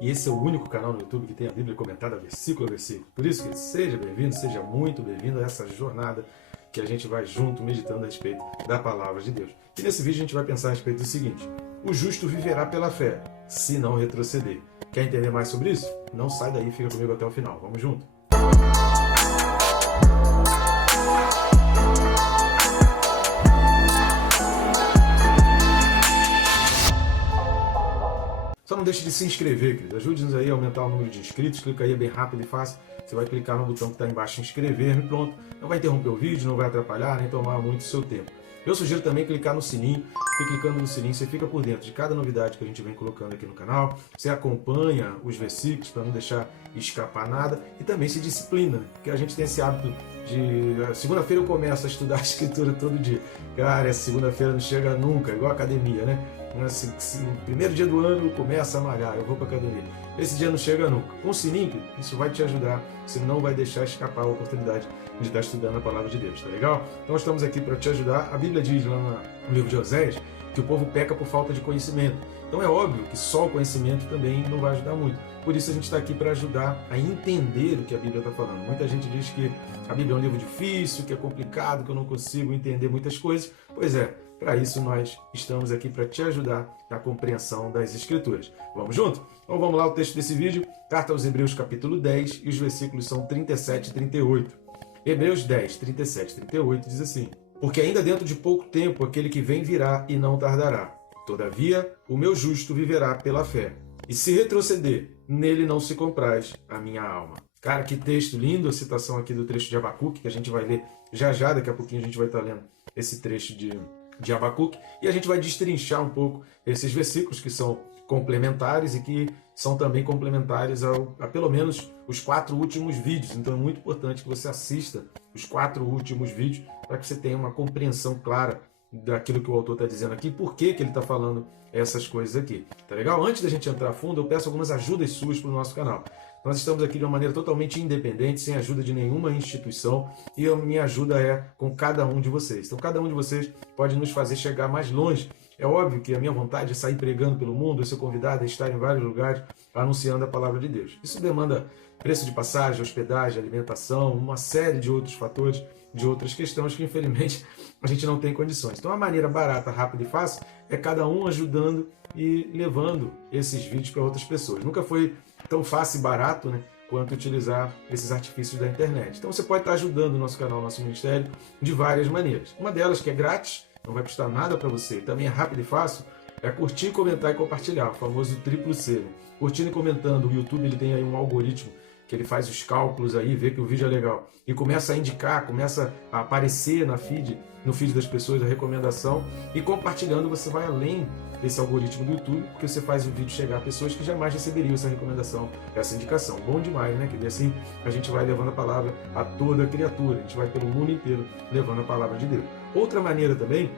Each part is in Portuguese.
e esse é o único canal no YouTube que tem a Bíblia comentada versículo a versículo. Por isso que seja bem-vindo, seja muito bem-vindo a essa jornada que a gente vai junto meditando a respeito da palavra de Deus. E nesse vídeo a gente vai pensar a respeito do seguinte: o justo viverá pela fé, se não retroceder. Quer entender mais sobre isso? Não sai daí, fica comigo até o final. Vamos junto? Só não deixe de se inscrever, querido. Ajude-nos aí a aumentar o número de inscritos. Clica aí, é bem rápido e fácil. Você vai clicar no botão que está embaixo, inscrever-me, pronto. Não vai interromper o vídeo, não vai atrapalhar, nem tomar muito seu tempo. Eu sugiro também clicar no sininho, porque clicando no sininho você fica por dentro de cada novidade que a gente vem colocando aqui no canal. Você acompanha os versículos para não deixar escapar nada e também se disciplina, porque a gente tem esse hábito de... Segunda-feira eu começo a estudar a escritura todo dia. Cara, essa segunda-feira não chega nunca, igual a academia, né? No primeiro dia do ano começa a malhar, eu vou para academia. Esse dia não chega nunca. Com o sininho, isso vai te ajudar. Você não vai deixar escapar a oportunidade de estar estudando a palavra de Deus, tá legal? Então nós estamos aqui para te ajudar. A Bíblia diz lá no livro de Oséias que o povo peca por falta de conhecimento. Então é óbvio que só o conhecimento também não vai ajudar muito. Por isso a gente está aqui para ajudar a entender o que a Bíblia está falando. Muita gente diz que a Bíblia é um livro difícil, que é complicado, que eu não consigo entender muitas coisas. Pois é, para isso nós estamos aqui para te ajudar na compreensão das Escrituras. Vamos junto? Então vamos lá, o texto desse vídeo, carta aos Hebreus capítulo 10, e os versículos são 37 e 38. Hebreus 10, 37 e 38 diz assim: porque ainda dentro de pouco tempo aquele que vem virá e não tardará. Todavia, o meu justo viverá pela fé. E se retroceder, nele não se compraz a minha alma. Cara, que texto lindo, a citação aqui do trecho de Abacuque, que a gente vai ler já, daqui a pouquinho a gente vai estar lendo esse trecho de Abacuque, e a gente vai destrinchar um pouco esses versículos que são complementares e que são também complementares a pelo menos os 4 últimos vídeos. Então é muito importante que você assista os 4 últimos vídeos para que você tenha uma compreensão clara daquilo que o autor está dizendo aqui, por que ele está falando essas coisas aqui. Tá legal? Antes da gente entrar a fundo, eu peço algumas ajudas suas para o nosso canal. Nós estamos aqui de uma maneira totalmente independente, sem ajuda de nenhuma instituição, e a minha ajuda é com cada um de vocês. Então cada um de vocês pode nos fazer chegar mais longe. É óbvio que a minha vontade é sair pregando pelo mundo, eu ser convidado a estar em vários lugares anunciando a palavra de Deus. Isso demanda preço de passagem, hospedagem, alimentação, uma série de outros fatores, de outras questões que infelizmente a gente não tem condições. Então a maneira barata, rápida e fácil é cada um ajudando e levando esses vídeos para outras pessoas. Nunca foi tão fácil e barato, né, quanto utilizar esses artifícios da internet. Então você pode estar ajudando o nosso canal, o nosso ministério, de várias maneiras. Uma delas, que é grátis, não vai custar nada para você, também é rápido e fácil, é curtir, comentar e compartilhar, o famoso triplo C. Né? Curtindo e comentando, o YouTube ele tem aí um algoritmo que ele faz os cálculos aí, vê que o vídeo é legal e começa a indicar, começa a aparecer no feed das pessoas a recomendação, e compartilhando você vai além desse algoritmo do YouTube, porque você faz o vídeo chegar a pessoas que jamais receberiam essa recomendação, essa indicação. Bom demais, né? Que assim a gente vai levando a palavra a toda criatura, a gente vai pelo mundo inteiro levando a palavra de Deus. Outra maneira também,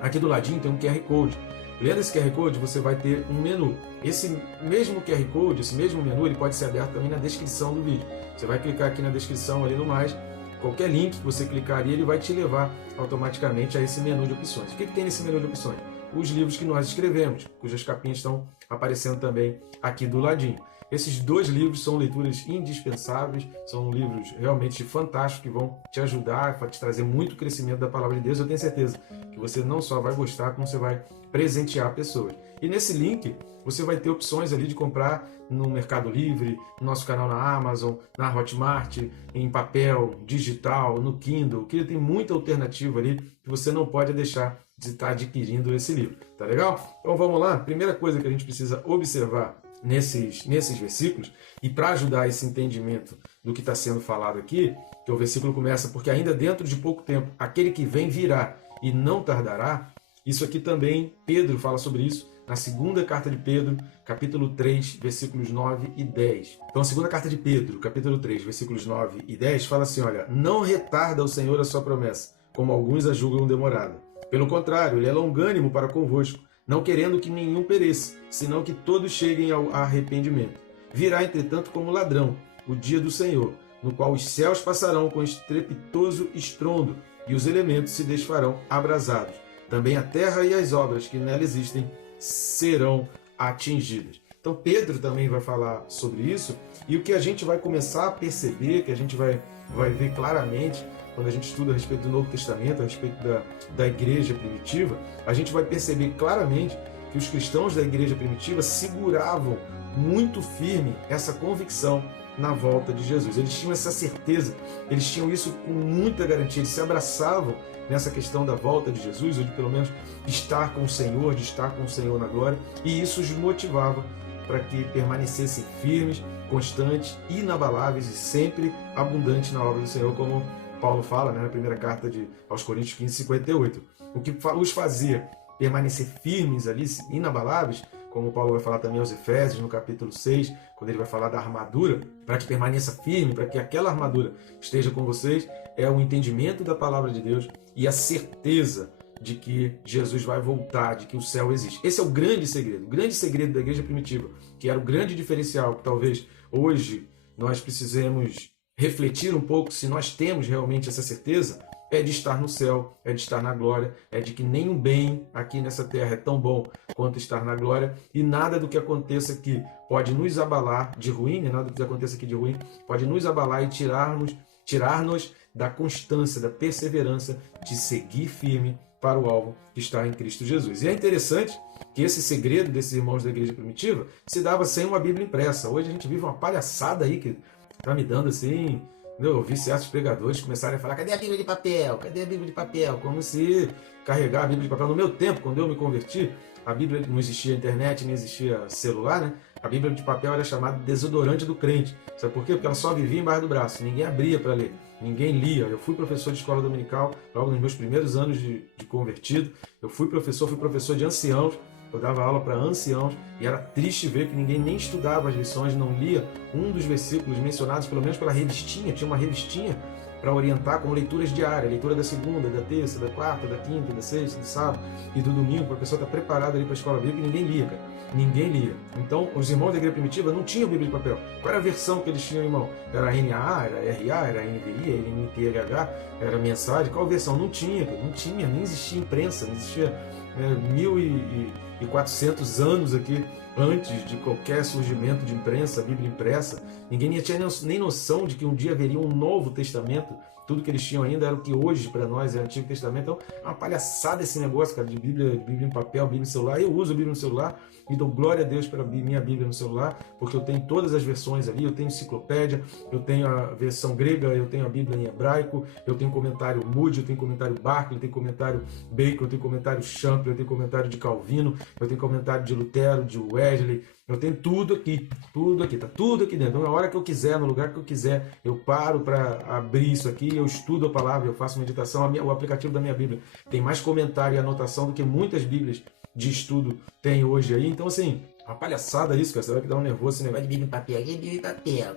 aqui do ladinho tem um QR Code. Lendo esse QR Code, você vai ter um menu. Esse mesmo QR Code, esse mesmo menu, ele pode ser aberto também na descrição do vídeo. Você vai clicar aqui na descrição, ali no mais, qualquer link que você clicar ali, ele vai te levar automaticamente a esse menu de opções. O que tem nesse menu de opções? Os livros que nós escrevemos, cujas capinhas estão aparecendo também aqui do ladinho. Esses 2 livros são leituras indispensáveis, são livros realmente fantásticos que vão te ajudar, vai te trazer muito crescimento da palavra de Deus. Eu tenho certeza que você não só vai gostar, como você vai presentear pessoas. E nesse link você vai ter opções ali de comprar no Mercado Livre, no nosso canal na Amazon, na Hotmart, em papel, digital, no Kindle, que tem muita alternativa ali que você não pode deixar de estar adquirindo esse livro. Tá legal? Então vamos lá. Primeira coisa que a gente precisa observar nesses versículos, e para ajudar esse entendimento do que está sendo falado aqui, que o versículo começa: porque ainda dentro de pouco tempo aquele que vem virá e não tardará. Isso aqui também, Pedro fala sobre isso na segunda carta de Pedro, capítulo 3, versículos 9 e 10. Então a segunda carta de Pedro, capítulo 3, versículos 9 e 10, fala assim: olha, não retarda o Senhor a sua promessa, como alguns a julgam demorada. Pelo contrário, ele é longânimo para convosco, não querendo que nenhum pereça, senão que todos cheguem ao arrependimento. Virá, entretanto, como ladrão, o dia do Senhor, no qual os céus passarão com estrepitoso estrondo, e os elementos se desfarão abrasados. Também a terra e as obras que nela existem serão atingidas. Então Pedro também vai falar sobre isso, e o que a gente vai começar a perceber, que a gente vai ver claramente, quando a gente estuda a respeito do Novo Testamento, a respeito da igreja primitiva, a gente vai perceber claramente que os cristãos da igreja primitiva seguravam muito firme essa convicção na volta de Jesus. Eles tinham essa certeza, eles tinham isso com muita garantia, eles se abraçavam nessa questão da volta de Jesus, ou de pelo menos estar com o Senhor, de estar com o Senhor na glória, e isso os motivava para que permanecessem firmes, constantes, inabaláveis e sempre abundantes na obra do Senhor, como Paulo fala, né, na primeira carta aos Coríntios 15:58. O que os fazia permanecer firmes ali, inabaláveis, como Paulo vai falar também aos Efésios, no capítulo 6, quando ele vai falar da armadura, para que permaneça firme, para que aquela armadura esteja com vocês, é o entendimento da palavra de Deus e a certeza de que Jesus vai voltar, de que o céu existe. Esse é o grande segredo da igreja primitiva, que era o grande diferencial, que talvez hoje nós precisemos refletir um pouco se nós temos realmente essa certeza, é de estar no céu, é de estar na glória, é de que nenhum bem aqui nessa terra é tão bom quanto estar na glória, e nada do que aconteça aqui pode nos abalar de ruim, nada do que aconteça aqui de ruim pode nos abalar e tirar-nos da constância, da perseverança de seguir firme para o alvo que está em Cristo Jesus. E é interessante que esse segredo desses irmãos da igreja primitiva se dava sem uma Bíblia impressa. Hoje a gente vive uma palhaçada aí que está me dando assim... Eu ouvi certos pregadores começarem a falar: cadê a Bíblia de papel? Cadê a Bíblia de papel? Como se carregar a Bíblia de papel. No meu tempo, quando eu me converti, a Bíblia não existia internet, nem existia celular, né? A Bíblia de papel era chamada de desodorante do crente. Sabe por quê? Porque ela só vivia embaixo do braço. Ninguém abria para ler, ninguém lia. Eu fui professor de escola dominical logo nos meus primeiros anos de convertido. Eu fui professor de anciãos. Eu dava aula para anciãos e era triste ver que ninguém nem estudava as lições, não lia um dos versículos mencionados, pelo menos pela revistinha. Tinha uma revistinha para orientar com leituras diárias, leitura da segunda, da terça, da quarta, da quinta, da sexta, do sábado e do domingo, para a pessoa estar preparada ali para a escola bíblica, e ninguém lia, cara. Ninguém lia. Então, os irmãos da igreja primitiva não tinham Bíblia de papel. Qual era a versão que eles tinham, irmão? Era NAA, era RA, era NVI, era NTLH, era mensagem? Qual versão? Não tinha, cara. Não tinha, nem existia imprensa, não existia 1400 anos aqui antes de qualquer surgimento de imprensa, Bíblia impressa. Ninguém tinha nem noção de que um dia haveria um Novo Testamento. Tudo que eles tinham ainda era o que hoje para nós é o Antigo Testamento. Então é uma palhaçada esse negócio, cara, de Bíblia em papel, Bíblia no celular. Eu uso a Bíblia no celular e dou glória a Deus pela minha Bíblia no celular, porque eu tenho todas as versões ali, eu tenho enciclopédia, eu tenho a versão grega, eu tenho a Bíblia em hebraico, eu tenho comentário Moody, eu tenho comentário Barclay, eu tenho comentário Bacon, eu tenho comentário Champlin, eu tenho comentário de Calvino, eu tenho comentário de Lutero, de Wesley. Eu tenho tudo aqui, tá tudo aqui dentro. Então, na hora que eu quiser, no lugar que eu quiser, eu paro para abrir isso aqui, eu estudo a palavra, eu faço meditação. O aplicativo da minha Bíblia tem mais comentário e anotação do que muitas Bíblias de estudo tem hoje aí. Então, assim, uma palhaçada isso, cara. Você vai dar um nervoso esse negócio de Bíblia em papel. Aqui é Bíblia em papel,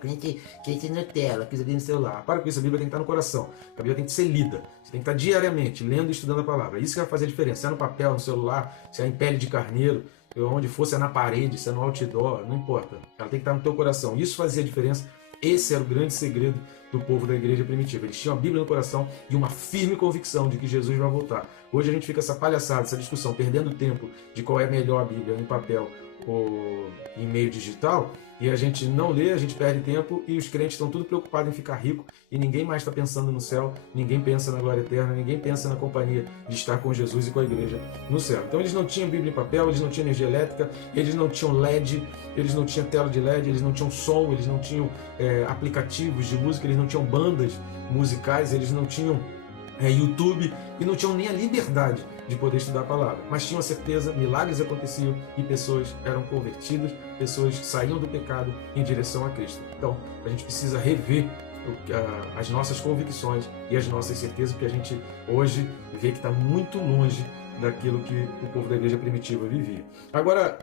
crente Nutella, que usa Bíblia no celular. Para com isso, a Bíblia tem que estar no coração. A Bíblia tem que ser lida. Você tem que estar diariamente lendo e estudando a palavra. Isso que vai fazer a diferença. Se é no papel, no celular, se é em pele de carneiro, onde for, se é na parede, se é no outdoor, não importa. Ela tem que estar no teu coração. Isso fazia a diferença. Esse era o grande segredo do povo da igreja primitiva. Eles tinham a Bíblia no coração e uma firme convicção de que Jesus vai voltar. Hoje a gente fica essa palhaçada, essa discussão, perdendo tempo de qual é melhor a Bíblia, em papel ou em meio digital, e a gente não lê, a gente perde tempo, e os crentes estão tudo preocupados em ficar rico, e ninguém mais está pensando no céu, ninguém pensa na glória eterna, ninguém pensa na companhia de estar com Jesus e com a igreja no céu. Então eles não tinham Bíblia em papel, eles não tinham energia elétrica, eles não tinham LED, eles não tinham tela de LED, eles não tinham som, eles não tinham aplicativos de música, eles não tinham bandas musicais, eles não tinham YouTube, e não tinham nem a liberdade de poder estudar a palavra, mas tinham a certeza, milagres aconteciam e pessoas eram convertidas, pessoas saíam do pecado em direção a Cristo. Então a gente precisa rever as nossas convicções e as nossas certezas, porque a gente hoje vê que está muito longe daquilo que o povo da igreja primitiva vivia. Agora,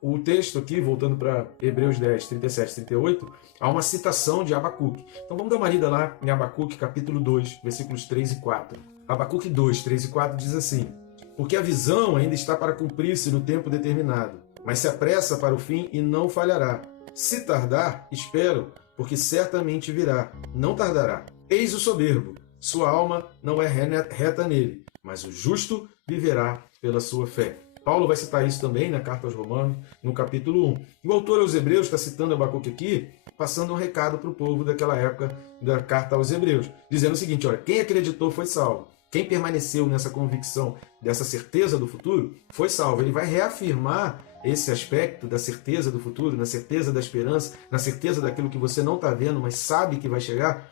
o texto aqui, voltando para Hebreus 10, 37 e 38, há uma citação de Abacuque. Então vamos dar uma lida lá em Abacuque, capítulo 2, versículos 3 e 4. Abacuque 2, 3 e 4 diz assim: porque a visão ainda está para cumprir-se no tempo determinado, mas se apressa para o fim e não falhará. Se tardar, espero, porque certamente virá, não tardará. Eis o soberbo, sua alma não é reta nele, mas o justo viverá pela sua fé. Paulo vai citar isso também na carta aos Romanos, no capítulo 1. E o autor aos Hebreus está citando Abacuque aqui, passando um recado para o povo daquela época da carta aos Hebreus, dizendo o seguinte: olha, quem acreditou foi salvo. Quem permaneceu nessa convicção, dessa certeza do futuro, foi salvo. Ele vai reafirmar esse aspecto da certeza do futuro, na certeza da esperança, na certeza daquilo que você não está vendo, mas sabe que vai chegar,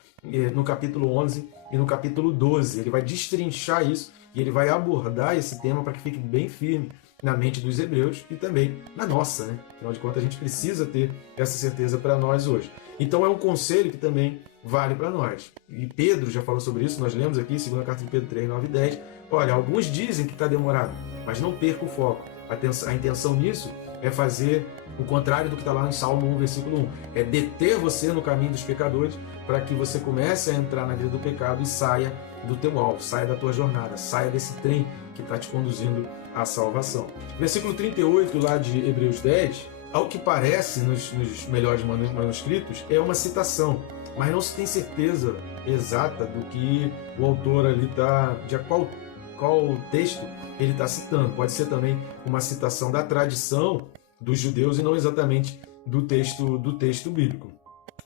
no capítulo 11 e no capítulo 12. Ele vai destrinchar isso e ele vai abordar esse tema para que fique bem firme na mente dos hebreus e também na nossa, né? Afinal de contas, a gente precisa ter essa certeza para nós hoje. Então é um conselho que também vale para nós. E Pedro já falou sobre isso, nós lemos aqui, segunda carta de Pedro 3, 9 e 10. Olha, alguns dizem que está demorado, mas não perca o foco. A intenção nisso é fazer o contrário do que está lá em Salmo 1, versículo 1. É deter você no caminho dos pecadores para que você comece a entrar na vida do pecado e saia do teu alvo, saia da tua jornada, saia desse trem que está te conduzindo à salvação. Versículo 38 lá de Hebreus 10, ao que parece nos melhores manuscritos, é uma citação, mas não se tem certeza exata do que o autor ali está, de qual texto ele está citando. Pode ser também uma citação da tradição dos judeus e não exatamente do texto bíblico.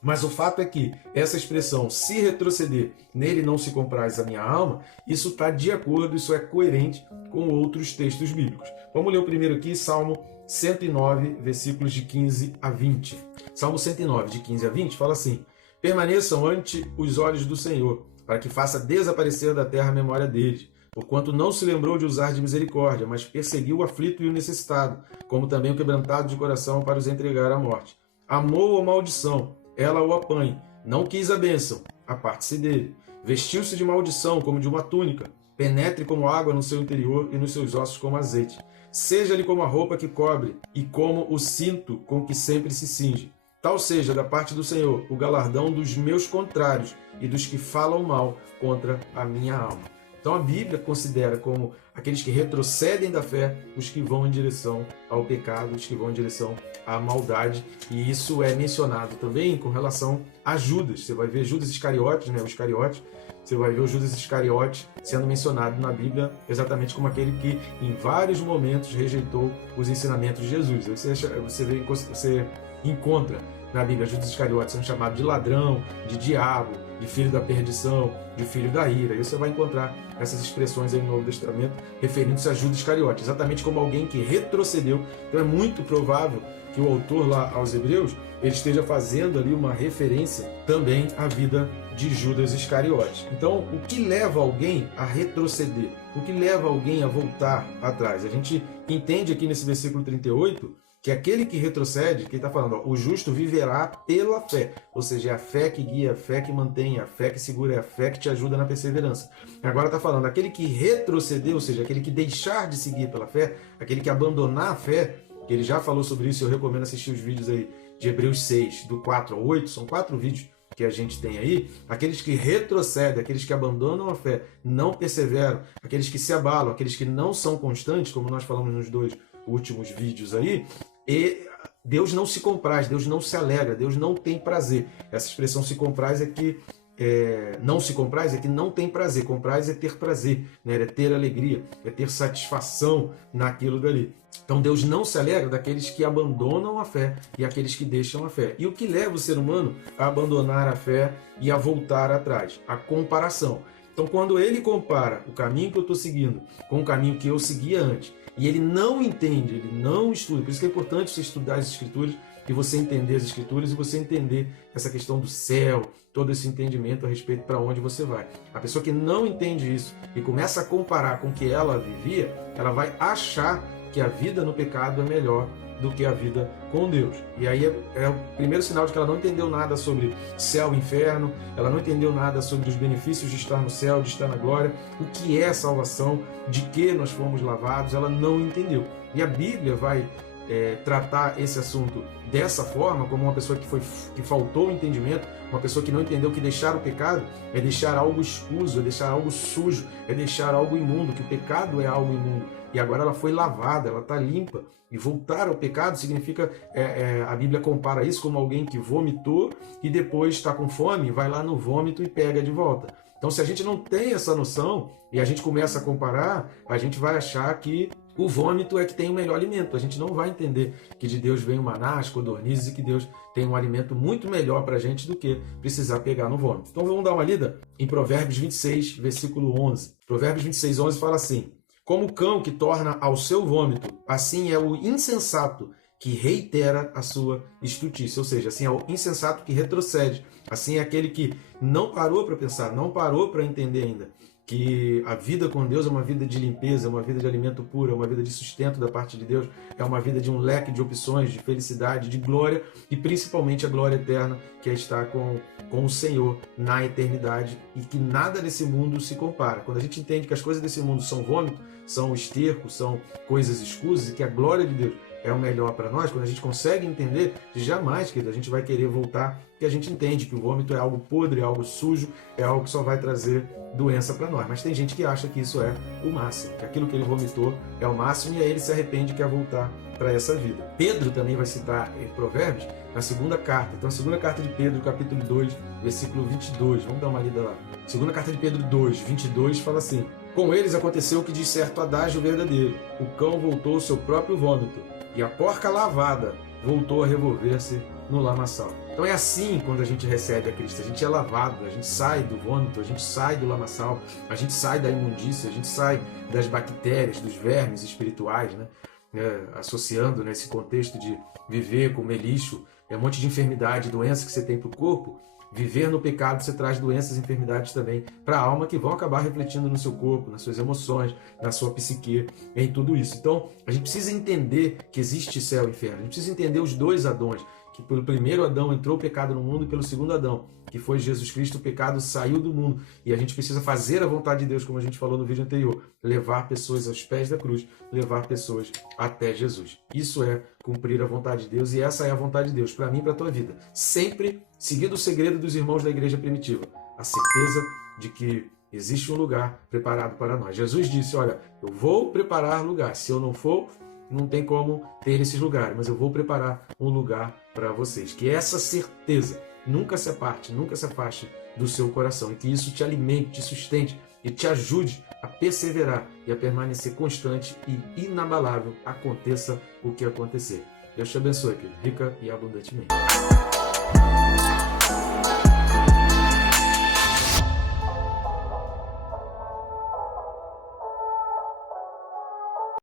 Mas o fato é que essa expressão, se retroceder, nele não se compraz a minha alma, isso está de acordo, isso é coerente com outros textos bíblicos. Vamos ler o primeiro aqui, Salmo 109, versículos de 15 a 20. Salmo 109, de 15 a 20, fala assim: permaneçam ante os olhos do Senhor, para que faça desaparecer da terra a memória deles. Porquanto não se lembrou de usar de misericórdia, mas perseguiu o aflito e o necessitado, como também o quebrantado de coração para os entregar à morte. Amou a maldição, ela o apanhe. Não quis a bênção, aparte-se dele. Vestiu-se de maldição como de uma túnica. Penetre como água no seu interior e nos seus ossos como azeite. Seja-lhe como a roupa que cobre e como o cinto com que sempre se cinge. Tal seja da parte do Senhor o galardão dos meus contrários e dos que falam mal contra a minha alma. Então a Bíblia considera como aqueles que retrocedem da fé os que vão em direção ao pecado, os que vão em direção à maldade. E isso é mencionado também com relação a Judas. Você vai ver Judas Iscariotes, né? O Iscariote. Você vai ver o Judas Iscariote sendo mencionado na Bíblia exatamente como aquele que em vários momentos rejeitou os ensinamentos de Jesus. Você encontra na Bíblia Judas Iscariote sendo chamado de ladrão, de diabo, de filho da perdição, de filho da ira. E você vai encontrar essas expressões aí no Novo Testamento referindo-se a Judas Iscariote, exatamente como alguém que retrocedeu. Então é muito provável que o autor lá aos Hebreus ele esteja fazendo ali uma referência também à vida de Judas Iscariote. Então, o que leva alguém a retroceder? O que leva alguém a voltar atrás? A gente entende aqui nesse versículo 38 que aquele que retrocede, que ele está falando, ó, o justo viverá pela fé. Ou seja, é a fé que guia, a fé que mantém, a fé que segura, é a fé que te ajuda na perseverança. Agora está falando, aquele que retroceder, ou seja, aquele que deixar de seguir pela fé, aquele que abandonar a fé, que ele já falou sobre isso, eu recomendo assistir os vídeos aí de Hebreus 6, do 4 ao 8, são 4 vídeos que a gente tem aí, aqueles que retrocedem, aqueles que abandonam a fé, não perseveram, aqueles que se abalam, aqueles que não são constantes, como nós falamos nos 2 últimos vídeos aí, e Deus não se compraz, Deus não se alegra, Deus não tem prazer. Essa expressão se compraz é que não se compraz é que não tem prazer. Compraz é ter prazer, né? É ter alegria, é ter satisfação naquilo dali. Então Deus não se alegra daqueles que abandonam a fé e aqueles que deixam a fé. E o que leva o ser humano a abandonar a fé e a voltar atrás? A comparação. Então quando ele compara o caminho que eu estou seguindo com o caminho que eu seguia antes, e ele não entende, ele não estuda, por isso que é importante você estudar as Escrituras, e você entender as Escrituras e você entender essa questão do céu, todo esse entendimento a respeito para onde você vai. A pessoa que não entende isso e começa a comparar com o que ela vivia, ela vai achar que a vida no pecado é melhor do que a vida com Deus. E aí é o primeiro sinal de que ela não entendeu nada sobre céu e inferno, ela não entendeu nada sobre os benefícios de estar no céu, de estar na glória, o que é salvação, de que nós fomos lavados, ela não entendeu. E a Bíblia vai tratar esse assunto dessa forma, como uma pessoa que faltou o entendimento, uma pessoa que não entendeu que deixar o pecado é deixar algo escuso, é deixar algo sujo, é deixar algo imundo, que o pecado é algo imundo. E agora ela foi lavada, ela está limpa. E voltar ao pecado significa, a Bíblia compara isso como alguém que vomitou e depois está com fome, vai lá no vômito e pega de volta. Então, se a gente não tem essa noção e a gente começa a comparar, a gente vai achar que O vômito é que tem o melhor alimento. A gente não vai entender que de Deus vem o maná, as codornizes, e que Deus tem um alimento muito melhor para a gente do que precisar pegar no vômito. Então vamos dar uma lida em Provérbios 26, versículo 11. Provérbios 26, 11 fala assim: como o cão que torna ao seu vômito, assim é o insensato que reitera a sua estultícia. Ou seja, assim é o insensato que retrocede. Assim é aquele que não parou para pensar, não parou para entender ainda que a vida com Deus é uma vida de limpeza, é uma vida de alimento puro, é uma vida de sustento da parte de Deus, é uma vida de um leque de opções, de felicidade, de glória e principalmente a glória eterna que é estar com o Senhor na eternidade e que nada nesse mundo se compara. Quando a gente entende que as coisas desse mundo são vômito, são esterco, são coisas escusas e que a glória de Deus é o melhor para nós, quando a gente consegue entender, jamais, querido, a gente vai querer voltar, porque a gente entende que o vômito é algo podre, é algo sujo, é algo que só vai trazer doença para nós. Mas tem gente que acha que isso é o máximo, que aquilo que ele vomitou é o máximo e aí ele se arrepende e quer voltar para essa vida. Pedro também vai citar em Provérbios na segunda carta. Então, a segunda carta de Pedro, capítulo 2, versículo 22. Vamos dar uma lida lá. Segunda carta de Pedro 2, 22 fala assim: com eles aconteceu o que diz certo adágio verdadeiro: o cão voltou ao seu próprio vômito, e a porca lavada voltou a revolver-se no lamaçal. Então é assim quando a gente recebe a Cristo. A gente é lavado, a gente sai do vômito, a gente sai do lamaçal, a gente sai da imundícia, a gente sai das bactérias, dos vermes espirituais, né? Associando nesse contexto de viver, comer lixo, um monte de enfermidade, doença que você tem para o corpo. Viver no pecado você traz doenças e enfermidades também para a alma que vão acabar refletindo no seu corpo, nas suas emoções, na sua psique, em tudo isso. Então, a gente precisa entender que existe céu e inferno. A gente precisa entender os dois Adões, que pelo primeiro Adão entrou o pecado no mundo e pelo segundo Adão, que foi Jesus Cristo, o pecado saiu do mundo. E a gente precisa fazer a vontade de Deus, como a gente falou no vídeo anterior, levar pessoas aos pés da cruz, levar pessoas até Jesus. Isso é cumprir a vontade de Deus e essa é a vontade de Deus para mim e para a tua vida. Sempre seguindo o segredo dos irmãos da igreja primitiva, a certeza de que existe um lugar preparado para nós. Jesus disse: olha, eu vou preparar lugar. Se eu não for, não tem como ter esses lugares, mas eu vou preparar um lugar para vocês. Que essa certeza nunca se aparte, nunca se afaste do seu coração e que isso te alimente, te sustente e te ajude a perseverar e a permanecer constante e inabalável, aconteça o que acontecer. Deus te abençoe, querido, rica e abundantemente.